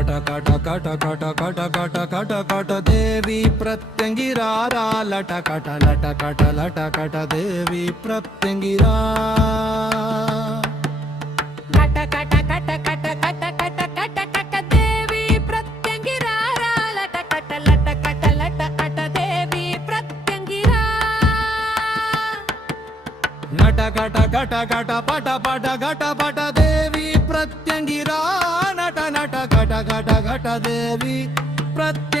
కట కట కట కట కట కట కట కట దేవి ప్రత్యంగిరారా లట కట లట కట దేవి ప్రత్యంగిరా కట కట కట కట కట కట కట కట దేవి ప్రత్యంగిరారా లట కట దేవి ప్రత్యంగిరా నట కట కట కట పట పట ఘట పట దేవి ప్రత్యంగిరా నట నట ఘట ఘట ఘట దేవి ప్రత్యంగిరా